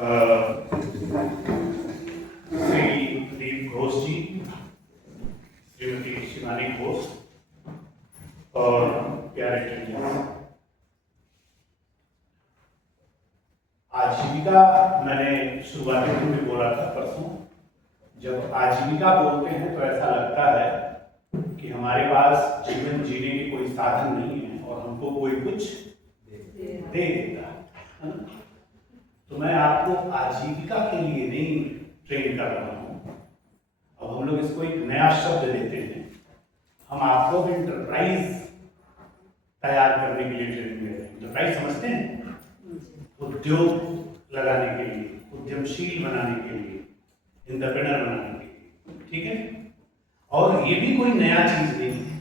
श्री दीप घोष जी, श्रीमती शिवानी घोष और प्यारे टीचर। आजीविका मैंने शुरुआती में भी बोला था परसों। जब आजीविका बोलते हैं तो ऐसा लगता है कि हमारे पास जीवन जीने की कोई साधन नहीं है और हमको कोई कुछ दे देता है। तो मैं आपको आजीविका के लिए नहीं ट्रेन कर रहा हूँ। अब हम लोग इसको एक नया शब्द देते हैं। हम आपको इंटरप्राइज तैयार करने के लिए ट्रेनिंग दे रहे हैं। इंटरप्राइज समझते हैं? उद्योग लगाने के लिए, उद्यमशील बनाने के लिए, एंटरप्रेन्योर बनाने के लिए, ठीक है। और ये भी कोई नया चीज नहीं है।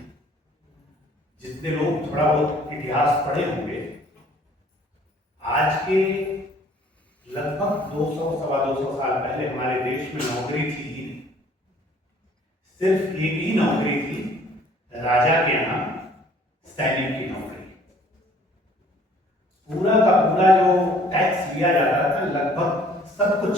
जितने लोग थोड़ा बहुत इतिहास पढ़े होंगे, आज के लगभग 200 सवा 200 साल पहले हमारे देश में नौकरी थी, सिर्फ एक ही नौकरी थी, राजा के यहाँ सैनिक की नौकरी। पूरा का पूरा जो टैक्स लिया जाता था, लगभग सब कुछ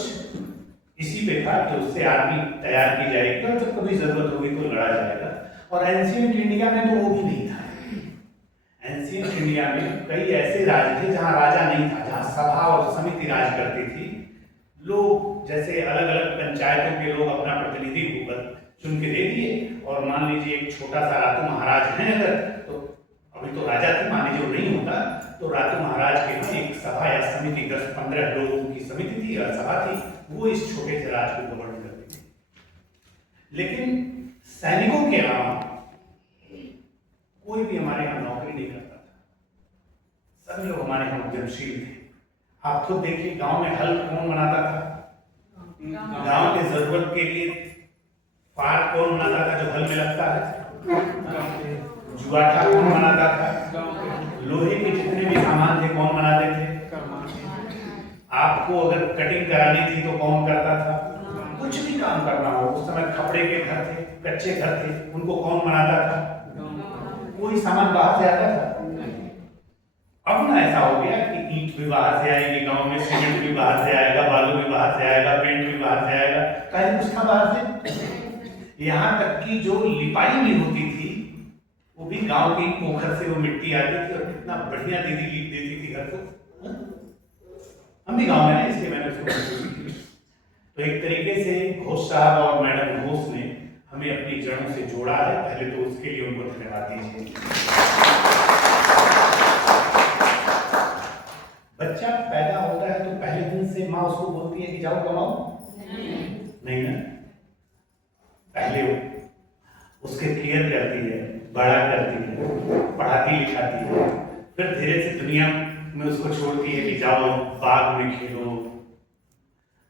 इसी पे था कि उससे आर्मी तैयार की जाएगी और जब कभी जरूरत होगी तो लड़ा जाएगा। और एंशिएंट इंडिया में तो वो भी नहीं था। एंशिएंट इंडिया में कई ऐसे राज्य थे जहाँ राजा नहीं था, जहाँ सभा और समिति राज करती थी। लोग जैसे अलग अलग पंचायतों के लोग अपना प्रतिनिधि चुन के दे दिए और मान लीजिए एक छोटा सा रातू महाराज है अगर, तो अभी तो राजा थे, मान लीजिए वो नहीं होता तो रातू महाराज के यहाँ एक सभा या समिति 10-15 लोगों की समिति थी या सभा थी, वो इस छोटे से राज को गवर्न करती थी। लेकिन सैनिकों के अलावा कोई भी हमारे यहाँ नौकरी नहीं करता था। सभी लोग हमारे यहाँ उद्यमशील थे। आप खुद देखिए, गांव में हल कौन बनाता था? गांव की जरूरत के लिए फाड़ कौन बनाता था जो हल में लगता है? जुआठा कौन बनाता था? लोहे के जितने भी सामान थे कौन बनाते थे? आपको अगर कटिंग करानी थी तो कौन करता था? कुछ भी काम करना हो, उस समय खपड़े के घर थे, कच्चे घर थे, उनको कौन बनाता था? कोई सामान बाहर से आता था? अब ना ऐसा हो गया कि ईंट भी बाहर से आएगी गांव में, सीमेंट भी बाहर से आएगा, बालू भी बाहर से आएगा, पेंट भी बाहर से आएगा, कहीं कुछ था बाहर से। यहाँ तक कि जो लिपाई भी होती थी वो भी गांव की पोखर से वो मिट्टी आती थी और कितना बढ़िया दीदी लीप देती थी घर को। हम भी गांव में हैं, इसलिए मैंने उसको तो एक तरीके से घोष साहब और मैडम घोष ने हमें अपनी जड़ों से जोड़ा है। पहले तो उसके लिए उनको धन्यवाद दीजिए। बच्चा पैदा होता है तो पहले दिन से माँ उसको बोलती है कि जाओ कमाओ? नहीं ना। पहले उसके केयर करती है, बड़ा करती है, पढ़ाती लिखाती है, फिर धीरे से दुनिया में उसको छोड़ती है कि जाओ बाग में खेलो,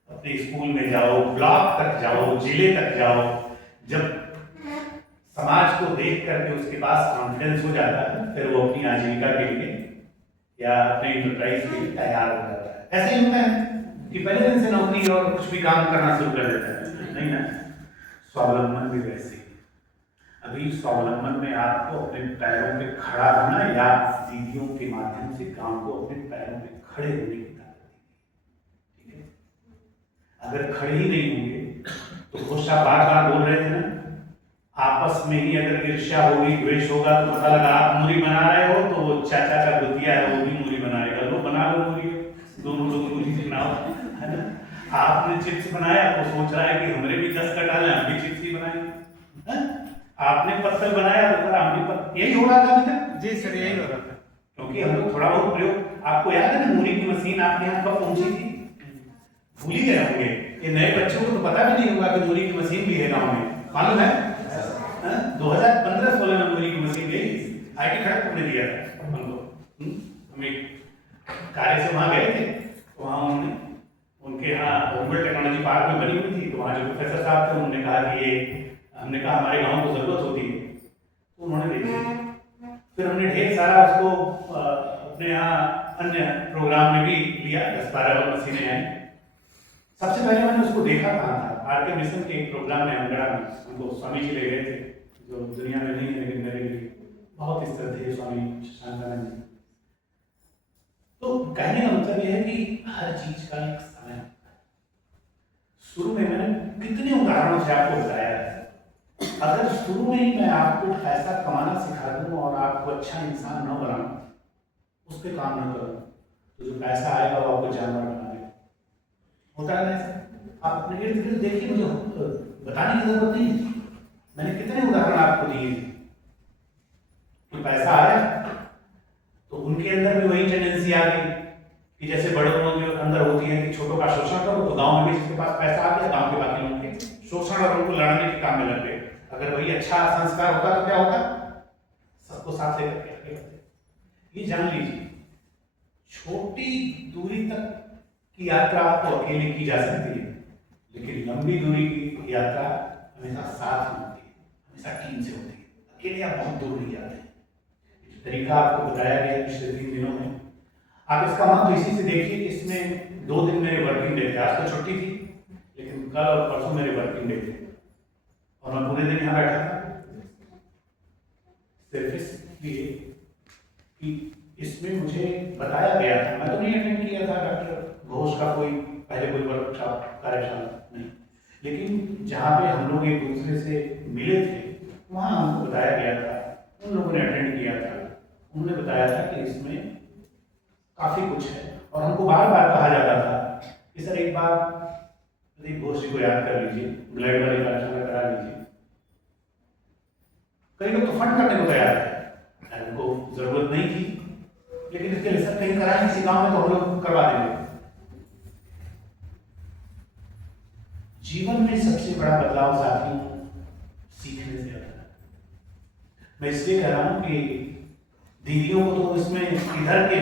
अपने स्कूल में जाओ, ब्लॉक तक जाओ, जिले तक जाओ। जब समाज को देख करके उसके पास कॉन्फिडेंस हो जाता है, फिर वो अपनी आजीविका के लिए या अपने इंटरप्राइज के लिए तैयार हो जाता है। ऐसे ही होता है कि पहले दिन से नौकरी और कुछ भी काम करना शुरू कर देता है, नहीं ना। स्वावलंबन भी वैसे ही। अभी स्वावलंबन में आपको अपने पैरों पे खड़ा होना या दीदियों के माध्यम से गांव को अपने पैरों पे खड़े होने की ताकत दी, ठीक है। अगर खड़े ही नहीं होंगे तो घोषा बार बार बोल रहे थे ना, आपस में ही अगर ईर्ष्या होगी, द्वेष होगा तो पता लगा आप मूरी बना रहे हो तो वो चाचा का गुतिया है वो भी मूरी बनाएगा, लो बना लो मूरी, दोनों लोग मूरी से बनाओ, है ना। आपने चिप्स बनाया तो सोच रहा है कि हमरे भी 10 कटा लें, हम भी चिप्स ही बनाएंगे। आपने पत्थर बनाया तो हम भी पत्थर, यही हो रहा था अभी तक। जी सर, यही हो रहा था। क्योंकि हम लोग थोड़ा बहुत प्रयोग, आपको याद है ना मूरी की मशीन आपके यहाँ कब पहुंची थी? भूल ही गए होंगे। ये नए बच्चों को तो पता भी नहीं होगा कि मूरी की मशीन भी है गाँव में, मालूम है? 2015-16 में मूरी की मशीन गई, IT खड़गपुर ने दिया था हमको। हम एक कार्य से वहाँ गए थे, तो वहाँ उनके यहाँ रूरल टेक्नोलॉजी पार्क में बनी हुई थी। तो वहाँ जो प्रोफेसर साहब थे उन्होंने कहा कि ये, हमने कहा हमारे गांव को जरूरत होती है, तो उन्होंने दे दी। फिर हमने ढेर सारा उसको अपने यहाँ अन्य प्रोग्राम में भी लिया, 10-12 मशीनें आई। सबसे पहले मैंने उसको देखा कहाँ था, आरके मिशन के एक प्रोग्राम में अंगड़ा में, उनको स्वामी जी ले गए थे, जो दुनिया में नहीं है लेकिन मेरे लिए बहुत ही श्रद्धेय स्वामी शांतानंद जी। तो कहने का मतलब यह है कि हर चीज का एक समय शुरू में मैंने कितने उदाहरणों से आपको बताया है। अगर शुरू में ही मैं आपको पैसा कमाना सिखा दूं और आपको अच्छा इंसान न बनाऊं, उस पर काम न करूं, तो जो पैसा आएगा वो आपको जानवर बना देगा। होता है ना ऐसा? आप अपने इर्द गिर्द देखिए, मुझे बताने की जरूरत नहीं। मैंने कितने उदाहरण आपको दिए कि पैसा आया तो उनके अंदर भी वही टेंडेंसी आ गई कि जैसे बड़े लोगों के अंदर होती है कि छोटों का शोषण करो, तो गांव में भी जिसके पास पैसा आ गया, गांव के बाकी लोगों के शोषण और उनको लड़ने के काम में लग गए। अगर वही अच्छा संस्कार होता तो क्या होता? सबको साथ लेकर के आगे बढ़ते। ये जान लीजिए, छोटी दूरी तक की यात्रा तो अकेले की जा सकती है, लेकिन लंबी दूरी की यात्रा हमेशा साथ में होती है, हमेशा टीम से होती है। अकेले आप बहुत दूर नहीं जाते। तरीका आपको बताया गया पिछले 3 दिनों में। आप इसका महत्व इसी से देखिए कि इसमें 2 दिन मेरे वर्किंग डे थे। आज तो छुट्टी थी, लेकिन कल और परसों मेरे वर्किंग डे थे और मैं पूरे दिन यहाँ बैठा था, सिर्फ इसलिए कि इसमें मुझे बताया गया था। मैं तो नहीं अटेंड किया था डॉक्टर घोष का पहले कोई वर्कशॉप कार्यशाला नहीं, लेकिन जहाँ पे हम लोग एक दूसरे से मिले थे वहाँ हमको बताया गया था, उन लोगों ने अटेंड किया था, उन्होंने बताया था कि इसमें काफी कुछ है। और हमको बार बार कहा जाता था कि सर एक बार प्रदीप घोष जी को याद कर लीजिए, ब्लड वाली कार्यशाला करा लीजिए। कई लोग तो फंड करने को तैयार है, उनको जरूरत नहीं थी, लेकिन इसके लिए सर कहीं कराएं किसी गांव में तो हम लोग करवा देंगे। जीवन में सबसे बड़ा बदलाव साथियों सीखने से आता है। मैं इसलिए कह रहा हूं कि दीदियों को तो इसमें इधर के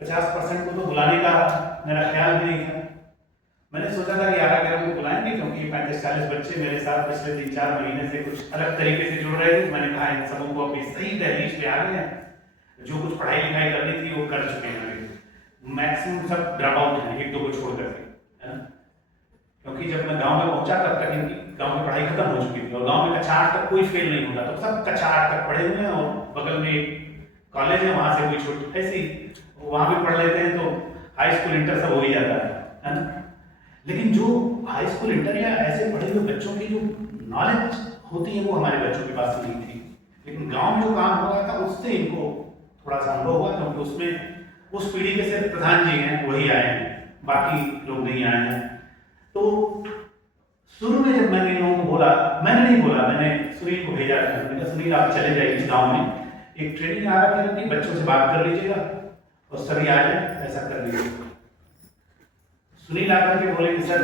50% को तो बुलाने का मेरा ख्याल भी नहीं था। मैंने सोचा था कि 11 को बुलाएंगे, क्योंकि 35-40 बच्चे मेरे साथ पिछले 3-4 महीने से कुछ अलग तरीके से जुड़ रहे थे। मैंने कहा इन सबों को अपनी सही दहलीज पे आ गए हैं, जो कुछ पढ़ाई लिखाई करनी थी वो कर चुके हैं। मैक्सिमम सब ड्रॉप आउट हैं, 1-2 को छोड़ करके, है ना? क्योंकि जब मैं गांव में पहुंचा तब तक इनकी गांव की पढ़ाई खत्म हो चुकी थी और गांव में कक्षा 8 तक कोई फेल नहीं होता, तो सब कक्षा 8 तक पढ़े हुए हैं और बगल में एक कॉलेज है, वहां से कोई छोटी ऐसी वहां भी पढ़ लेते हैं, तो हाई स्कूल इंटर सब हो ही जाता है ना? लेकिन जो हाई स्कूल इंटर या ऐसे पढ़े हुए बच्चों की जो नॉलेज होती है वो हमारे बच्चों के पास नहीं थी। लेकिन गांव में जो काम हो रहा था उससे इनको थोड़ा सा अनुभव हुआ, क्योंकि उसमें उस पीढ़ी के सिर्फ प्रधान जी हैं, वही आए हैं, बाकी लोग नहीं आए हैं। तो शुरू में जब मैंने इन लोगों को बोला, मैंने नहीं बोला, मैंने सुनील को भेजा था। मैंने कहा सुनील आप चले जाइए इस गाँव में, एक ट्रेनिंग आ रहा है, बच्चों से बात कर लीजिएगा और सभी आ जाए, ऐसा कर लीजिए। सुनील आकर के बोले कि सर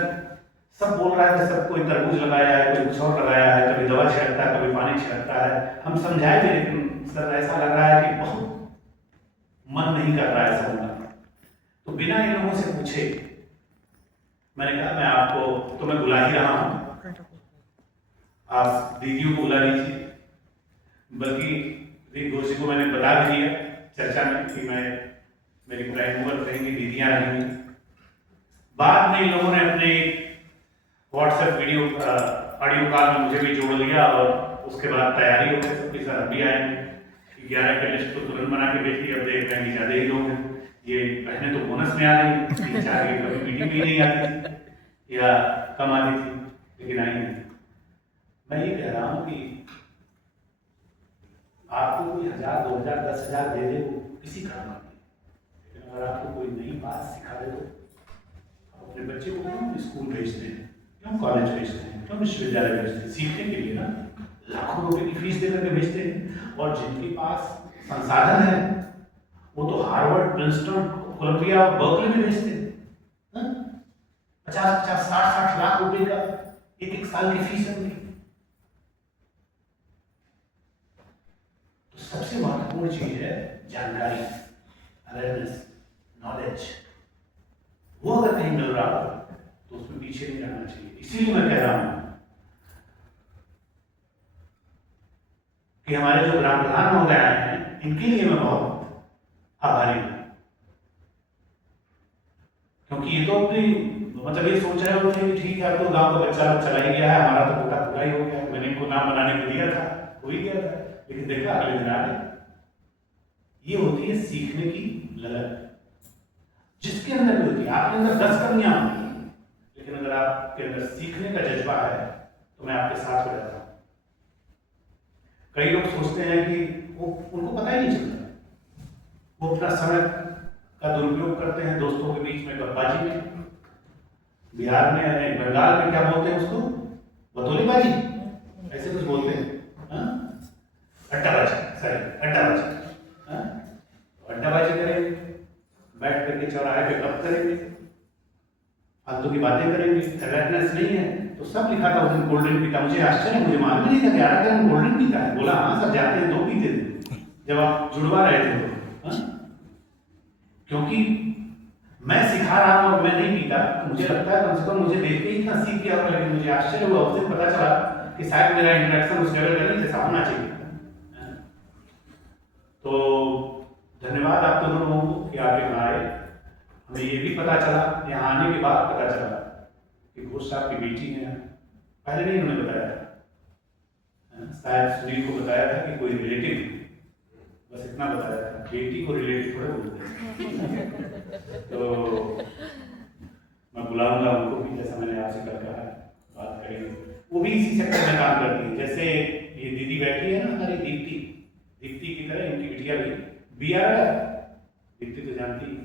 सब बोल रहा है कि सब कोई तरबूज लगाया है, कोई कुछ और लगाया है, कभी दवा छिड़कता है, कभी पानी छिड़कता है। हम समझाए भी, लेकिन सर ऐसा लग रहा है कि बहुत मन नहीं कर रहा है समझना। तो बिना इन लोगों से पूछे मैंने कहा मैं आपको तो मैं बुला ही रहा हूँ, आप दीदियों को बुला लीजिए। बल्कि प्रदीप घोष जी को मैंने बता भी दिया चर्चा में कि मैं मेरी प्राइम मूवर रहेंगी, दीदियाँ रहेंगी। बाद में इन लोगों ने अपने व्हाट्सएप वीडियो ऑडियो कॉल में मुझे भी जोड़ लिया और उसके बाद तैयारी हो गई सबके साथ। अभी आएंगे 11 की लिस्ट तो तुरंत बना के भेज दी। अब देख रहे हैं कि ज़्यादा ही लोग हैं, ये बहनें तो बोनस में आ गई, 3-4 की कभी मीटिंग भी नहीं आती थी या कम आती थी, लेकिन आई नहीं। मैं ये कह रहा हूँ कि आपको कोई 1000, 2000, 10,000 दे दे वो किसी काम का नहीं, लेकिन अगर आपको कोई नई बात सिखा दे तो अपने बच्चे को क्यों स्कूल भेजते हैं, क्यों कॉलेज भेजते हैं, क्यों विश्वविद्यालय भेजते हैं? सीखने के लिए ना। लाखों रुपए की फीस देकर के भेजते हैं और जिनके पास संसाधन है वो तो हार्वर्ड, प्रिंसटन, कोलंबिया और बर्कली में भेजते हैं। 50-50, 60-60 लाख रुपए का एक साल की फीस है उनकी। तो सबसे महत्वपूर्ण चीज है जानकारी, अवेयरनेस, नॉलेज। वो अगर कहीं मिल रहा हो तो उसमें पीछे नहीं रहना चाहिए। इसीलिए मैं कह रहा हूं कि हमारे जो ग्राम प्रधान महोदय आए हैं, इनके लिए मैं बहुत आभारी हूं, क्योंकि ये तो अपनी मतलब ये सोच रहे होते हैं कि ठीक है अब तो गांव का बच्चा चला ही गया है, हमारा तो कोटा पूरा ही हो गया, मैंने इनको नाम बनाने को दिया था, हो ही गया था, लेकिन देखा अगले दिन आ गए। ये होती है सीखने की ललक, जिसके अंदर भी होती है। आपके अंदर 10 कमियां होती हैं, लेकिन अगर आप आपके अंदर सीखने का जज्बा है तो मैं आपके साथ हो जाता हूँ। कई लोग सोचते हैं कि उनको पता ही नहीं चलता, वो अपना समय का दुरुपयोग करते हैं दोस्तों के बीच में, गप्पाजी में। बिहार में यानी बंगाल में क्या बोलते हैं उसको, बतौलीबाजी ऐसे कुछ बोलते हैं, अड्डाबाजी, सॉरी अड्डाबाजी। अड्डाबाजी करेंगे, बैठ करके चौराहे पे गप करेंगे, फालतू की बातें करेंगे, अवेयरनेस नहीं है। तो सब लिखा था उस दिन कोल्ड ड्रिंक पीता, मुझे आश्चर्य, मुझे मालूम नहीं था कि 11 दिन कोल्ड ड्रिंक पीता है। बोला हाँ सब जाते हैं, 2 पीते थे जब आप जुड़वा रहे थे तो। क्योंकि मैं सिखा रहा हूँ और मैं नहीं पीता, तो मुझे लगता है कम से कम मुझे देख के ही इतना सीख गया होगा। लेकिन मुझे आश्चर्य हुआ, उस दिन पता चला कि शायद मेरा इंटरेक्शन उस लेवल का नहीं जैसा होना चाहिए। तो धन्यवाद आप दोनों लोगों को कि आप यहाँ आए। हमें ये भी पता चला, यहाँ आने के बाद पता चला कि घोष साहब की बेटी है, पहले नहीं उन्होंने बताया था, शायद सुनील को बताया था कि कोई रिलेटिव, बस इतना बताया था, बेटी को रिलेटिव थोड़े बोलते हैं। तो मैं बुलाऊंगा उनको भी, जैसा मैंने आपसे कल कहा, बात करेंगे। वो भी इसी सेक्टर में काम करती है, जैसे ये दीदी बैठी है ना हमारी दीप्ति की तरह इनकी बिटिया भी BR दीप्ति तो जानती है,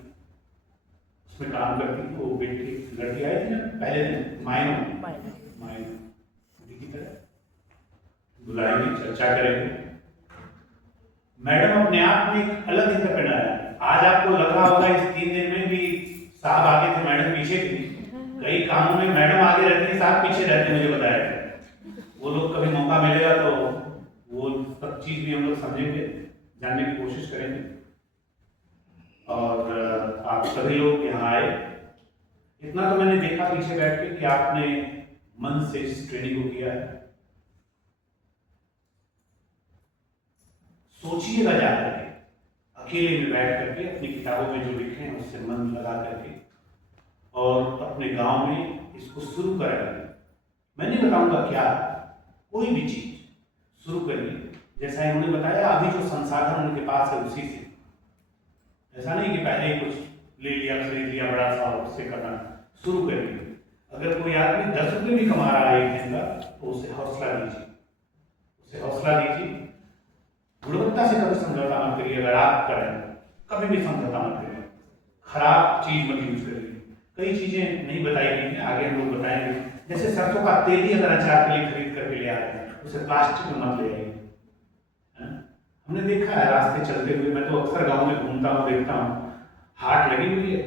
उसमें काम करती है। वो बेटी लड़की आई थी ना पहले दिन, मायनो की तरह बुलाएंगे, चर्चा करेंगे। मैडम अपने आप में एक अलग इंटरप्रेटर है। आज आपको लग रहा होगा इस 3 दिन में भी साहब आगे थे, मैडम पीछे थी। कई कामों में मैडम आगे रहती है, साहब पीछे रहते हैं, मुझे बताया। वो लोग कभी मौका मिलेगा तो वो सब चीज भी हम लोग समझेंगे, जानने की कोशिश करेंगे। और आप सभी लोग यहाँ आए, इतना तो मैंने देखा पीछे बैठ के कि आपने मन से इस ट्रेनिंग को किया है। सोचिएगा जाकर के, अकेले में बैठ करके अपनी किताबों में जो लिखे हैं उससे मन लगा करके, और अपने गांव में इसको शुरू करेंगे। मैं नहीं बताऊंगा क्या, कोई भी चीज शुरू करिए। जैसा इन्होंने बताया, अभी जो संसाधन उनके पास है उसी से, ऐसा नहीं कि पहले ही कुछ ले लिया, खरीद लिया बड़ा सा, उससे करना शुरू करिए। अगर कोई आदमी 10 रुपये भी कमा रहा है एक दिन का, तो उसे हौसला दीजिए, गुणवत्ता से कभी समझौता मत करिए। अगर आप करें कभी भी समझौता मत करिए, खराब चीज मत यूज करिए। कई चीजें नहीं बताई गई हैं, आगे हम लोग बताएंगे। जैसे सरसों का तेल ही अगर अचार के लिए खरीद करके ले आते हैं, उसे प्लास्टिक में मत ले आइए। हमने देखा है रास्ते चलते हुए, मैं तो अक्सर गाँव में घूमता हूँ, देखता हूँ, हाट लगी हुई है,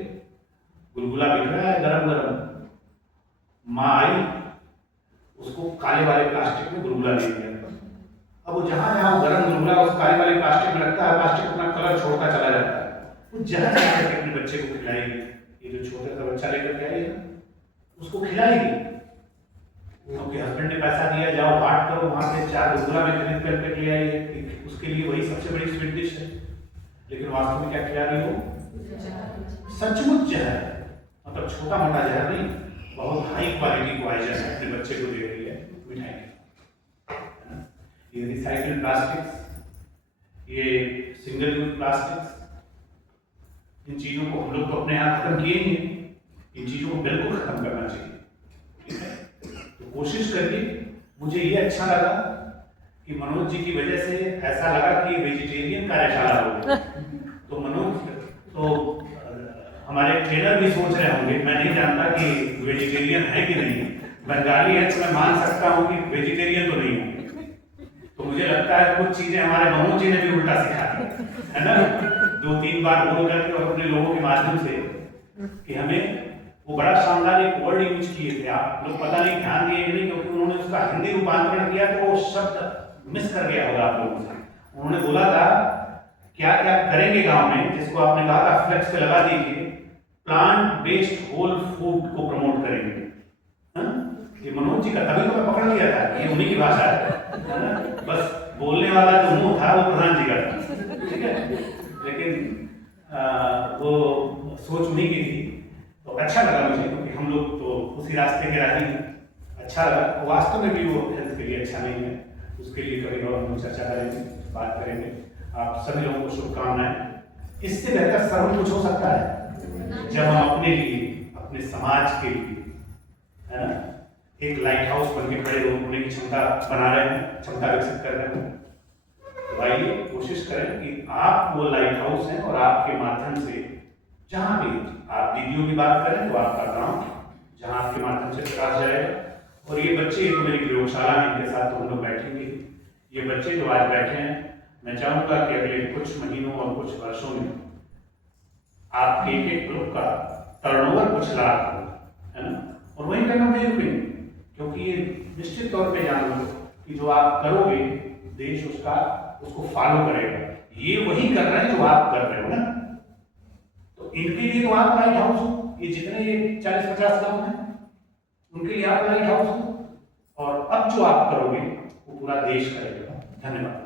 गुलगुला बिक रहा है गरम गरम, माँ आई उसको काले वाले प्लास्टिक में गुलगुला दे दिया। अब वो जहां जहां गरम गुलगुला उस काले वाले प्लास्टिक में लगता है, प्लास्टिक अपना कलर छोड़ता चला जाता है। वो जहां जहां तक अपने बच्चे को खिलाएगी, ये जो छोटा सा बच्चा लेकर के आई है उसको खिलाएगी, क्योंकि हस्बैंड ने पैसा दिया, जाओ हाट करो, वहां से 4 गुलगुला में खरीद करके ले आइए, उसके लिए वही सबसे बड़ी स्वीट डिश है। लेकिन वास्तव में क्या खिला रही हो, सचमुच जहर, मतलब छोटा मोटा जहर नहीं, बहुत हाई क्वालिटी पॉइजन अपने बच्चे को दे रही है मिठाई। ये रिसाइकिल्ड प्लास्टिक्स, ये सिंगल यूज प्लास्टिक्स, इन चीजों को हम लोग तो अपने यहाँ खत्म किए ही हैं, इन चीजों को बिल्कुल खत्म करना चाहिए, ठीक है। तो कोशिश करिए। मुझे ये अच्छा लगा कि मनोज जी की वजह से ऐसा लगा कि वेजिटेरियन कार्यशाला हो। तो मनोज, तो हमारे ट्रेनर भी सोच रहे होंगे, मैं नहीं जानता कि वेजिटेरियन है कि नहीं, बंगाली है तो मैं मान सकता हूँ कि वेजिटेरियन तो नहीं है। तो मुझे लगता है कुछ चीजें हमारे मनोज जी ने भी उल्टा सिखा दी है ना, 2-3 बार बोल करके और अपने लोगों के माध्यम से, कि हमें वो बड़ा शानदार एक वर्ड यूज किए थे, आप लोग पता नहीं ध्यान दिए कि नहीं, क्योंकि उन्होंने उसका हिंदी रूपांतरण किया तो वो शब्द मिस कर गया होगा आप लोगों से। उन्होंने बोला था क्या क्या करेंगे गांव में, जिसको आपने कहा था फ्लेक्स पे लगा दीजिए, प्लांट बेस्ड होल फूड को प्रमोट करेंगे। ये मनोज जी का, तभी तो मैं पकड़ लिया था, ये उन्हीं की भाषा है ना, बस बोलने वाला जो मुंह था वो प्रधान जी का था, ठीक है। लेकिन वो सोच उन्हीं की थी, तो अच्छा लगा मुझे, क्योंकि हम लोग तो उसी रास्ते के राही हैं। अच्छा लगा, वास्तव में भी वो हेल्थ के लिए अच्छा नहीं है, उसके लिए कभी और हम चर्चा करेंगे, बात करेंगे। आप सभी लोगों को शुभकामनाएं। इससे बेहतर सर्व कुछ हो सकता है जब हम अपने लिए, अपने समाज के लिए, है ना, एक लाइट हाउस बन के खड़े होने की क्षमता बना रहे हैं, क्षमता विकसित कर रहे हैं। तो आइए कोशिश करें कि आप वो लाइट हाउस हैं और आपके माध्यम से जहाँ भी आप दीदियों की बात करें तो आपका गांव, जहाँ आपके माध्यम से प्रकाश जाएगा। और ये बच्चे, ये तो मेरी प्रयोगशाला है, इनके साथ तो हम लोग बैठेंगे। ये बच्चे जो आज बैठे हैं, मैं चाहूँगा कि अगले कुछ महीनों और कुछ वर्षों में आपके एक ग्रुप का टर्नओवर कुछ लाख हो, है ना, और वहीं पे हम नहीं रुकेंगे, क्योंकि ये निश्चित तौर पे जान लो कि जो आप करोगे देश उसको फॉलो करेगा। ये वही कर रहे हैं जो आप कर रहे हो ना, तो इनके लिए तो आप लाइट हाउस हो। ये जितने ये 40-50 गाँव हैं उनके लिए आप लाइट हाउस हो, और अब जो आप करोगे वो पूरा देश करेगा। धन्यवाद।